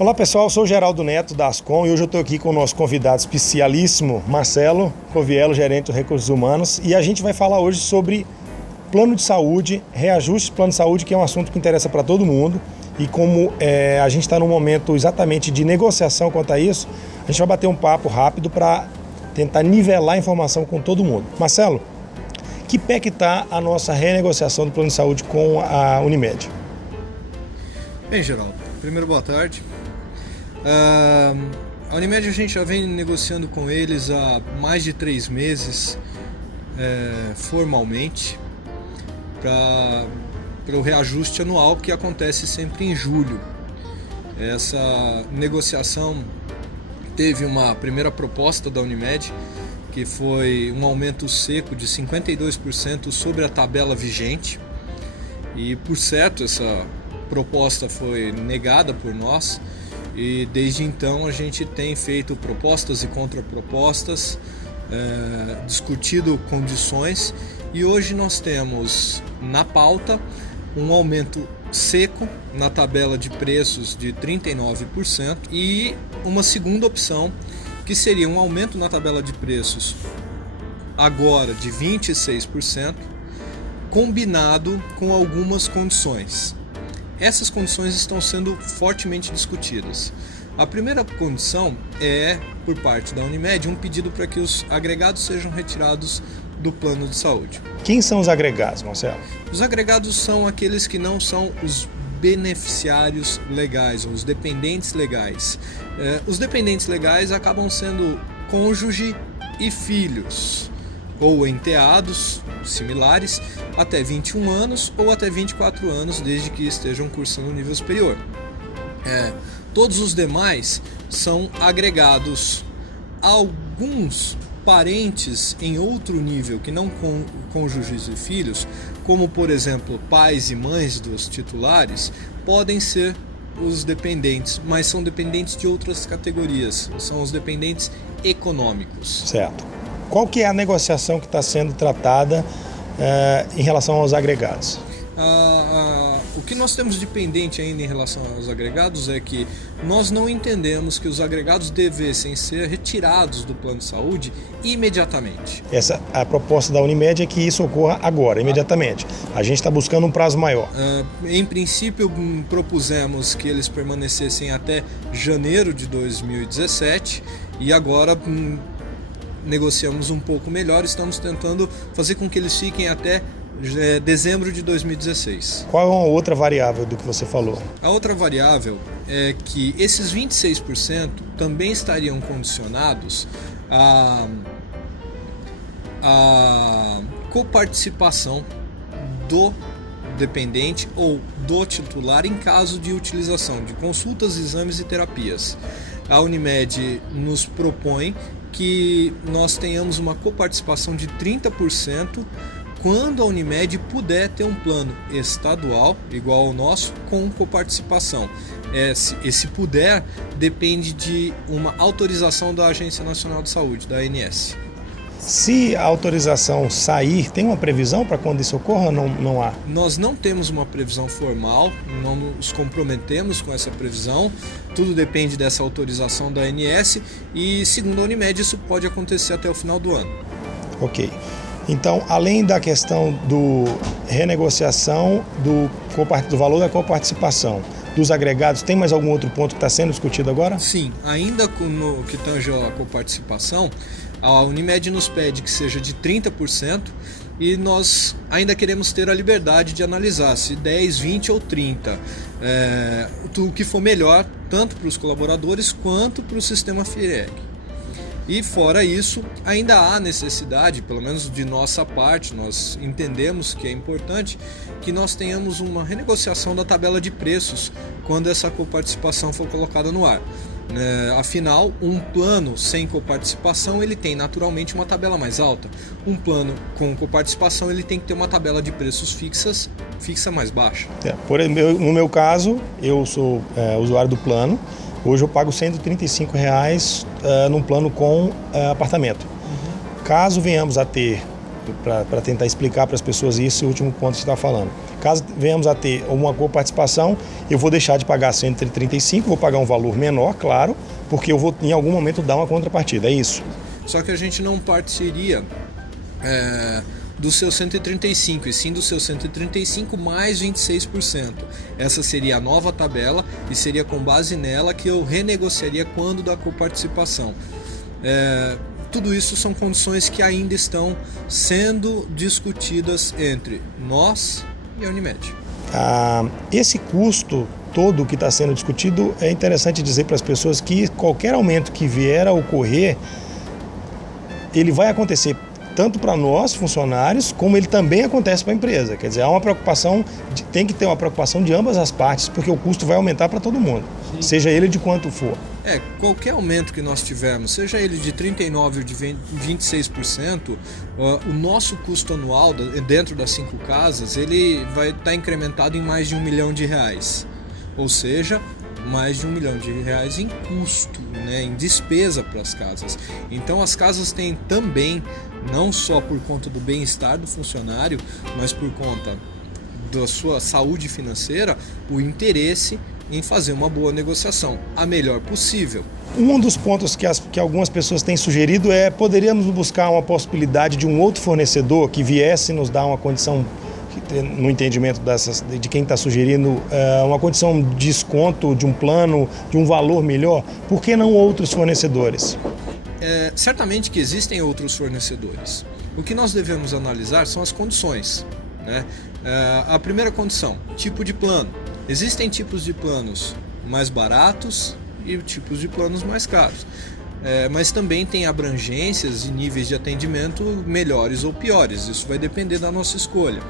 Olá pessoal, eu sou o Geraldo Neto da Ascom e hoje eu estou aqui com o nosso convidado especialíssimo, Marcelo Coviello, gerente de recursos humanos, e a gente vai falar hoje sobre plano de saúde, reajuste de plano de saúde, que é um assunto que interessa para todo mundo, e como a gente está num momento exatamente de negociação quanto a isso, a gente vai bater um papo rápido para tentar nivelar a informação com todo mundo. Marcelo, que pé que está a nossa renegociação do plano de saúde com a Unimed? Bem, Geraldo, primeiro boa tarde. A Unimed a gente já vem negociando com eles há mais de 3 meses formalmente para o reajuste anual que acontece sempre em julho. Essa negociação teve uma primeira proposta da Unimed, que foi um aumento seco de 52% sobre a tabela vigente, e por certo essa proposta foi negada por nós, e desde então a gente tem feito propostas e contrapropostas, discutido condições, e hoje nós temos na pauta um aumento seco na tabela de preços de 39% e uma segunda opção, que seria um aumento na tabela de preços agora de 26%, combinado com algumas condições. Essas condições estão sendo fortemente discutidas. A primeira condição é, por parte da Unimed, um pedido para que os agregados sejam retirados do plano de saúde. Quem são os agregados, Marcelo? Os agregados são aqueles que não são os beneficiários legais, ou os dependentes legais. Os dependentes legais acabam sendo cônjuge e filhos, ou enteados similares, até 21 anos ou até 24 anos, desde que estejam cursando o nível superior. Todos os demais são agregados. Alguns parentes em outro nível, que não cônjuges e filhos, como por exemplo pais e mães dos titulares, podem ser os dependentes, mas são dependentes de outras categorias, são os dependentes econômicos. Certo. Qual que é a negociação que está sendo tratada em relação aos agregados? O que nós temos de pendente ainda em relação aos agregados é que nós não entendemos que os agregados devessem ser retirados do plano de saúde imediatamente. A proposta da Unimed é que isso ocorra agora, imediatamente. A gente está buscando um prazo maior. Em princípio, propusemos que eles permanecessem até janeiro de 2017 e agora negociamos um pouco melhor, estamos tentando fazer com que eles fiquem até dezembro de 2016. Qual é uma outra variável do que você falou? A outra variável é que esses 26% também estariam condicionados à coparticipação do dependente ou do titular em caso de utilização de consultas, exames e terapias. A Unimed nos propõe que nós tenhamos uma coparticipação de 30% quando a Unimed puder ter um plano estadual igual ao nosso com coparticipação. Esse puder depende de uma autorização da Agência Nacional de Saúde, da ANS. Se a autorização sair, tem uma previsão para quando isso ocorra ou não há? Nós não temos uma previsão formal, não nos comprometemos com essa previsão, tudo depende dessa autorização da ANS e, segundo a Unimed, isso pode acontecer até o final do ano. Ok. Então, além da questão do renegociação do valor da coparticipação dos agregados, tem mais algum outro ponto que está sendo discutido agora? Sim, ainda no que tange a coparticipação, a Unimed nos pede que seja de 30% e nós ainda queremos ter a liberdade de analisar se 10, 20 ou 30%, o que for melhor tanto para os colaboradores quanto para o sistema FIREG. E fora isso, ainda há necessidade, pelo menos de nossa parte, nós entendemos que é importante que nós tenhamos uma renegociação da tabela de preços quando essa coparticipação for colocada no ar. Afinal, um plano sem coparticipação ele tem naturalmente uma tabela mais alta. Um plano com coparticipação ele tem que ter uma tabela de preços fixa mais baixa. No meu caso, eu sou usuário do plano. Hoje eu pago R$ 135 num plano com apartamento. Caso venhamos a ter, para tentar explicar para as pessoas esse último ponto que você está falando, Caso venhamos a ter uma coparticipação, eu vou deixar de pagar 135, vou pagar um valor menor, claro, porque eu vou em algum momento dar uma contrapartida, é isso. Só que a gente não partiria do seu 135, e sim do seu 135 mais 26%. Essa seria a nova tabela e seria com base nela que eu renegociaria quando da coparticipação. Tudo isso são condições que ainda estão sendo discutidas entre nós e a Unimed. Esse custo todo que está sendo discutido, é interessante dizer para as pessoas que qualquer aumento que vier a ocorrer, ele vai acontecer tanto para nós, funcionários, como ele também acontece para a empresa. Quer dizer, há uma preocupação, tem que ter uma preocupação de ambas as partes, porque o custo vai aumentar para todo mundo, sim, seja ele de quanto for. Qualquer aumento que nós tivermos, seja ele de 39% ou de 26%, o nosso custo anual dentro das 5 casas, ele vai estar incrementado em mais de R$1 milhão. Ou seja, mais de R$1 milhão em custo, né, em despesa para as casas. Então as casas têm também, não só por conta do bem-estar do funcionário, mas por conta da sua saúde financeira, o interesse em fazer uma boa negociação, a melhor possível. Um dos pontos que algumas pessoas têm sugerido poderíamos buscar uma possibilidade de um outro fornecedor que viesse nos dar uma condição, no entendimento de quem está sugerindo, uma condição de desconto, de um plano, de um valor melhor. Por que não outros fornecedores? Certamente que existem outros fornecedores. O que nós devemos analisar são as condições, né? A primeira condição, tipo de plano. Existem tipos de planos mais baratos e tipos de planos mais caros. Mas também tem abrangências e níveis de atendimento melhores ou piores. Isso vai depender da nossa escolha.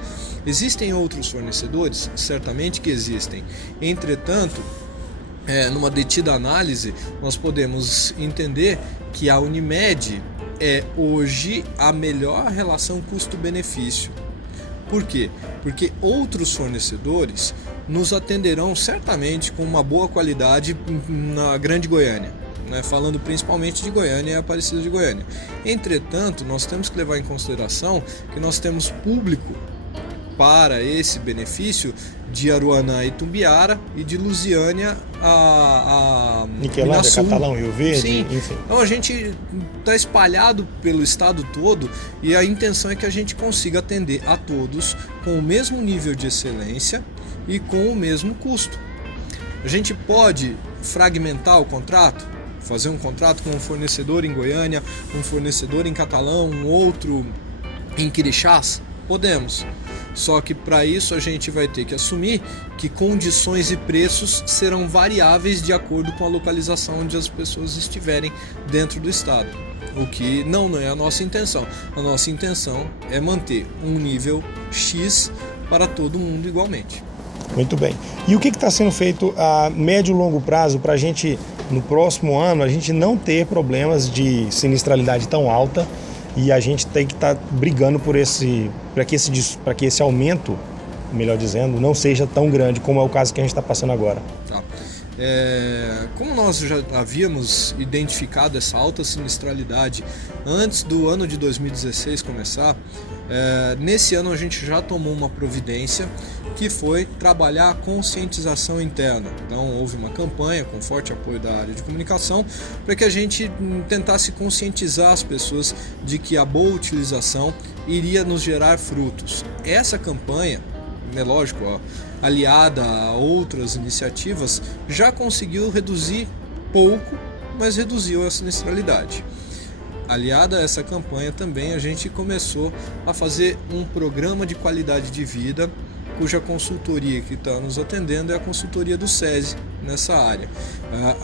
Existem outros fornecedores? Certamente que existem. Entretanto, numa detida análise, nós podemos entender que a Unimed é hoje a melhor relação custo-benefício. Por quê? Porque outros fornecedores nos atenderão certamente com uma boa qualidade na Grande Goiânia, né? Falando principalmente de Goiânia e Aparecida de Goiânia. Entretanto, nós temos que levar em consideração que nós temos público para esse benefício de Aruanã e Tumbiara e de Lusiânia a Niquelândia, Catalão, Rio Verde, sim. Enfim. Então a gente está espalhado pelo estado todo e a intenção é que a gente consiga atender a todos com o mesmo nível de excelência e com o mesmo custo. A gente pode fragmentar o contrato, fazer um contrato com um fornecedor em Goiânia, um fornecedor em Catalão, um outro em Quirixás? Podemos. Só que para isso a gente vai ter que assumir que condições e preços serão variáveis de acordo com a localização onde as pessoas estiverem dentro do estado. O que não é a nossa intenção. A nossa intenção é manter um nível X para todo mundo igualmente. Muito bem. E o que está sendo feito a médio e longo prazo para a gente, no próximo ano, a gente não ter problemas de sinistralidade tão alta e a gente tem que estar brigando para que esse aumento, melhor dizendo, não seja tão grande como é o caso que a gente está passando agora? Tá. Como nós já havíamos identificado essa alta sinistralidade antes do ano de 2016 começar, nesse ano a gente já tomou uma providência que foi trabalhar a conscientização interna. Então houve uma campanha com forte apoio da área de comunicação para que a gente tentasse conscientizar as pessoas de que a boa utilização iria nos gerar frutos. Essa campanha, lógico, aliada a outras iniciativas, já conseguiu reduzir pouco, mas reduziu a sinistralidade. Aliada a essa campanha também a gente começou a fazer um programa de qualidade de vida, cuja consultoria que está nos atendendo é a consultoria do SESI nessa área.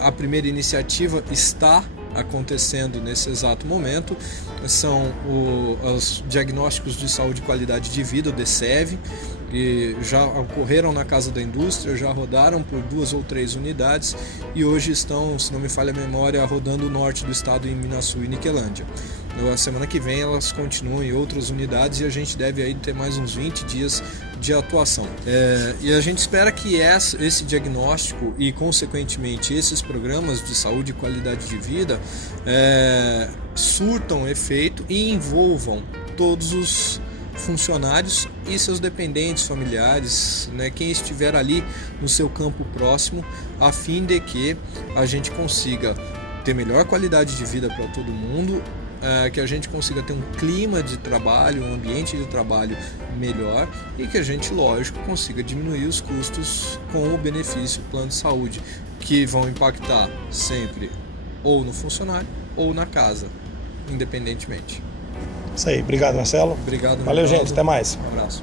A primeira iniciativa está acontecendo nesse exato momento, são os diagnósticos de saúde e qualidade de vida, o DSEV, que já ocorreram na Casa da Indústria, já rodaram por 2 ou 3 unidades e hoje estão, se não me falha a memória, rodando o norte do estado em Minasul e Niquelândia. Na semana que vem elas continuam em outras unidades e a gente deve aí ter mais uns 20 dias de atuação. E a gente espera que esse diagnóstico e, consequentemente, esses programas de saúde e qualidade de vida surtam efeito e envolvam todos funcionários e seus dependentes, familiares, né, quem estiver ali no seu campo próximo, a fim de que a gente consiga ter melhor qualidade de vida para todo mundo, que a gente consiga ter um clima de trabalho, um ambiente de trabalho melhor e que a gente, lógico, consiga diminuir os custos com o benefício plano de saúde, que vão impactar sempre ou no funcionário ou na casa, independentemente. Isso aí. Obrigado, Marcelo. Obrigado. Valeu, Ronaldo. gente. Até mais. Um abraço.